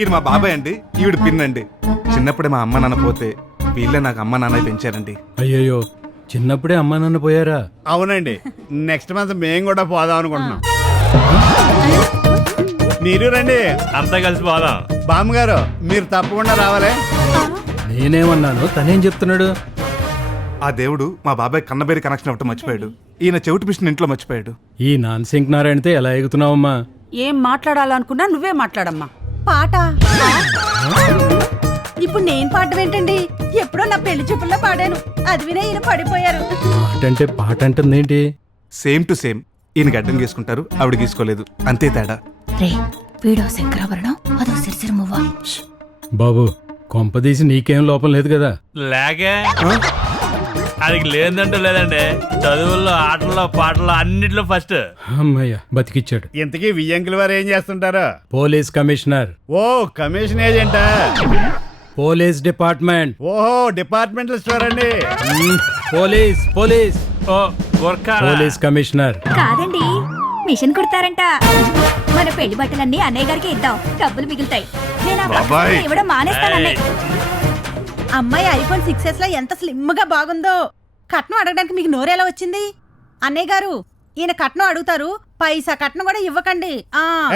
ఈయన మా బాబాయ్ అండి, ఈవిడ పిన్ అండి. చిన్నప్పుడే మా అమ్మ నాన్న పోతే వీళ్ళే నాకు అమ్మ నాన్న పెంచారండి. అయ్యయ్యో, చిన్నప్పుడే అమ్మా నాన్న పోయారా? అవునండి, నెక్స్ట్ మంత్ మేము కూడా పోదాం అనుకుంటున్నాం. మీరు రండి, అంతా కలిసి పోదాం. బామ్మగారు మీరు తప్పకుండా రావాలి. నేనేమన్నాను, తనేం చెప్తున్నాడు? ఆ దేవుడు మా బాబాయ్ కన్నబేరి కనెక్షన్ అవ్వటం మర్చిపోయాడు. ఈయన చెవిటి మిషన్ ఇంట్లో మర్చిపోయాడు. ఈ నాన్ సింక్ నారాయణతో ఎలా ఎగుతున్నావమ్మా? ఏం మాట్లాడాలనుకున్నా నువ్వే మాట్లాడమ్మా. పాట ఇప్పుడు నేను పాడడం ఏంటండి? ఎప్పుడో నా పెళ్లి చూపుల్లో పాడాను, అది వినే ఈయన పడిపోయారు. పాటంటే పాట అంటుందేంటి? Same to same. ఈయన గడ్డం గీసుకుంటారు, ఆవిడ గీసుకోలేదు, అంతే తేడా. రే వీడో శంకరాభరణం, అదో సిరిసిరి మువ్వ. బాబు, కొంపదీసి నీకేం లోపం లేదు కదా? లేకే అది లేదంటే లేదండి. చదువుల్లో, ఆటల్లో, పాటల్లో అన్నిట్లో ఫస్ట్. అమ్మయ్య, బతికిచ్చాడు. ఇంతకీ వియ్యంకుల వారు ఏం చేస్తుంటారు? Police commissioner. ఓ కమిషన్ ఏజెంటా? Police department. ఓహో డిపార్ట్మెంటల్ స్టోర్ అండి. పోలీస్ పోలీస్ ఓ గోర్ఖా పోలీస్ కమిషనర్. కాదండి, మిషన్ కుడతారంట. మన పెళ్లి బట్టలన్నీ అన్నయ్య గారికి ఇద్దాం, డబ్బులు మిగులుతాయి. నేను ఆ బాబాయ్. బట్టలు ఇవ్వడం మానేస్తానన్నయ్య. అమ్మాయి ఐఫోన్ 6s లో ఎంత స్లిమ్ గా బాగుందో. కట్నం అడగడానికి మీకు నోరెలా వచ్చింది? అన్నయ్య గారు, ఈయన కట్నం అడుగుతారు, పైసా కట్నం కూడా ఇవ్వకండి.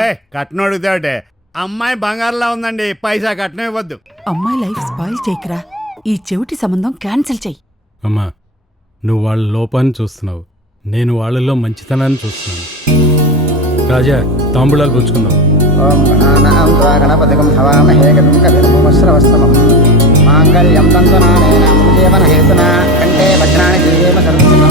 ఏ కట్నం అడుగుతావుటే, అమ్మాయి బంగారులా ఉందండి, పైసా కట్నం ఇవ్వద్దు. అమ్మాయి లైఫ్ స్పాయిల్ చేయకరా. ఈ చెవిటి సంబంధం క్యాన్సిల్ చెయ్యి. అమ్మా, నువ్వు వాళ్ళ లోపాన్ని చూస్తున్నావు, నేను వాళ్ళలో మంచితనాన్ని చూస్తున్నాను. రాజా, తాంబూలాలు పుచ్చుకుందాం. ఓం గణానాం త్వా గణపతిగం హవామహే గతం కవిర్భూమస్రవస్తమం మాంగళ్యం తంతునానేన జీవన హేతునా కంఠే భద్రాణి జీవేమ సర్వసుఖం.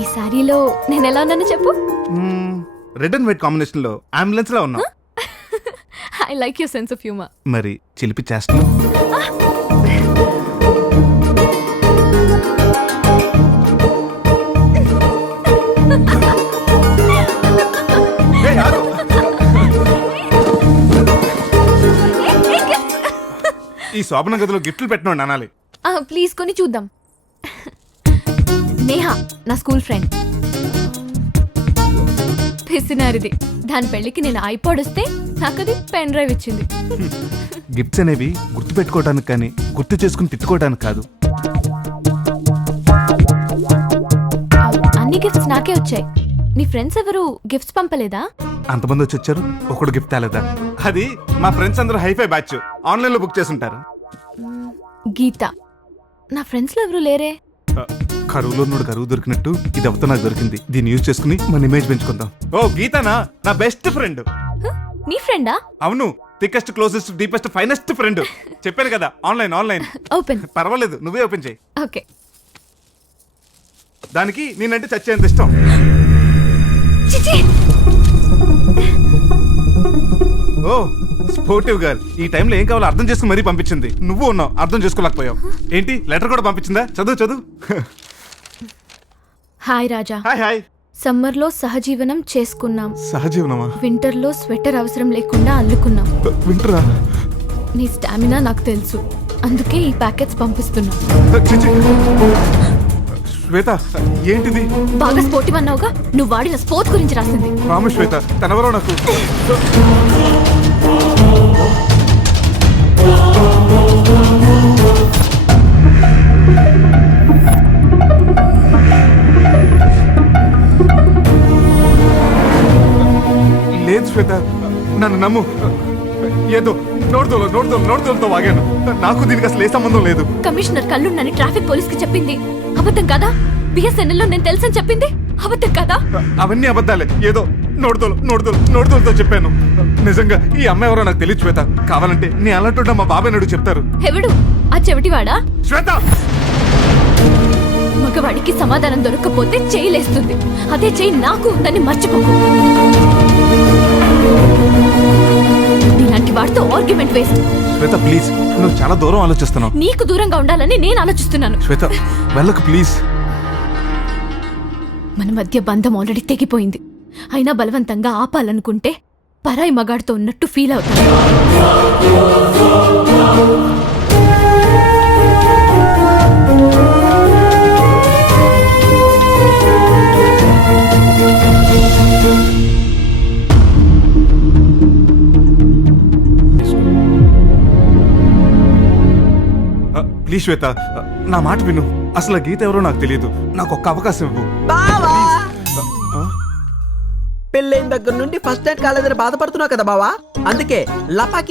ఈ సారీలో నేను ఎలా ఉన్నాను చెప్పు. రెడ్ అండ్ వైట్ కాంబినేషన్ లో అంబులెన్స్ లో ఉన్నాం. I like your sense of humour. మరి చిలిపి చేస్తున్నాం. ఈ శోభన గదిలో గిఫ్ట్లు పెట్టినోండి అనాలి. ప్లీజ్ కొని చూద్దాం. నేహా, నా స్కూల్ ఫ్రెండ్. పిసినారిది. దాని పెళ్లికి నేను ఐపాడ్ వస్తే నాకు అది పెన్ డ్రైవ్ ఇచ్చింది. గిఫ్ట్స్ అనేవి గుర్తు పెట్టుకోవడానికి కానీ గుర్తు చేసుకుని తిట్టుకోవడానికి కాదు. అన్ని గిఫ్ట్స్ నాకే వచ్చాయి. నీ ఫ్రెండ్స్ ఎవరు గిఫ్ట్స్ పంపలేదా? అంతమంది వచ్చి వచ్చారు, ఒకడు గిఫ్ట్ తేలేదా? అది మా ఫ్రెండ్స్ అందరూ హైఫై బ్యాచ్, ఆన్లైన్ లో బుక్ చేసుంటారు. గీత, నా ఫ్రెండ్స్ లో ఎవరు లేరే. కరువులో నోడు కరువు దొరికినట్టు ఇది అవుతా నాకు దొరికింది. దీన్ని యూజ్ చేసుకుని మన ఇమేజ్ పెంచుకుందాం. ఓ గీతనా, నా బెస్ట్ ఫ్రెండ్. నీ ఫ్రెండా? అవును, thickest closest deepest finest friend. చెప్పాను కదా, ఆన్లైన్ ఆన్లైన్. ఓపెన్. పర్వాలేదు, నువ్వే ఓపెన్ చేయి. ఓకే. దానికి నేనంటే చచ్చేంత ఇష్టం. చిచి. ఓ స్పోర్టివ్ గర్ల్. ఈ టైంలో ఏం కావాలో అర్థం చేసుకుని మరీ పంపించింది. నువ్వు ఉన్నావు, అర్థం చేసుకోలేకపోయావు. ఏంటి, లెటర్ కూడా పంపించిందా? చదువు చదువు. Hi Raja. Hi hi. Summer లో సహజీవనం చేసుకున్నాం. సహజీవనమా? వింటర్ లో స్వెటర్ అవసరం లేకుండా అల్లుకున్నాం. వింటరా? నీ స్టామినా నాకు తెలుసు, అందుకే ఈ ప్యాకెట్స్ పంపిస్తున్నా. శ్వేత, ఏంటిది? బాగా స్పోర్టివ్ అన్నావుగా, నువ్వు వాడిన స్పోర్ట్ గురించి రాసింది. రాము శ్వేత, తనవరో నాకు. లేదు శ్వేత, నన్ను నమ్ము. ఏదో నోడుదోలతో వాగాను. నాకు దీనికి అసలు ఏ సంబంధం లేదు. కమిషనర్ కళ్ళున్నని ట్రాఫిక్ పోలీస్ కి చెప్పింది అబద్ధం కదా. బిఎస్ఎన్ఎల్ లో నేను తెలుసని చెప్పింది అబద్ధం కదా. అవన్నీ అబద్ధాలే. ఏదో నోడుదోలతో చెప్పాను. నిజంగా ఈ అమ్మాయి ఎవరో నాకు తెలియదు శ్వేత. కావాలంటే నీ అలాంటి మా బాబాయ్ నడు చెప్తారు. ఎవడు? ఆ చెవిటివాడా? శ్వేత, మగవాడికి సమాధానం దొరకకపోతే చేయలేస్తుంది. అదే చేయి నాకు ఉందని మర్చిపోకు. నీలాంటి వాడితో ఆర్గ్యుమెంట్ వేస్ట్. శ్వేత ప్లీజ్, నువ్వు చాలా దూరం ఆలోచిస్తున్నావు. నీకు దూరంగా ఉండాలని నేను ఆలోచిస్తున్నాను. శ్వేత వెళ్ళకు ప్లీజ్. మన మధ్య బంధం ఆల్రెడీ తెగిపోయింది. అయినా బలవంతంగా ఆపాలనుకుంటే పరాయి మగాడితో ఉన్నట్టు ఫీల్ అవుతుంది. ప్లీజ్ శ్వేత, నా మాట విను. అసలు ఆ గీత ఎవరో నాకు తెలియదు. నాకు ఒక్క అవకాశం ఇవ్వు. బావా ఆ? పెళ్ళైన దగ్గర నుండి ఫస్ట్ నైట్ కాలేదని బాధపడుతున్నావు కదా బావా, అందుకే లపాకి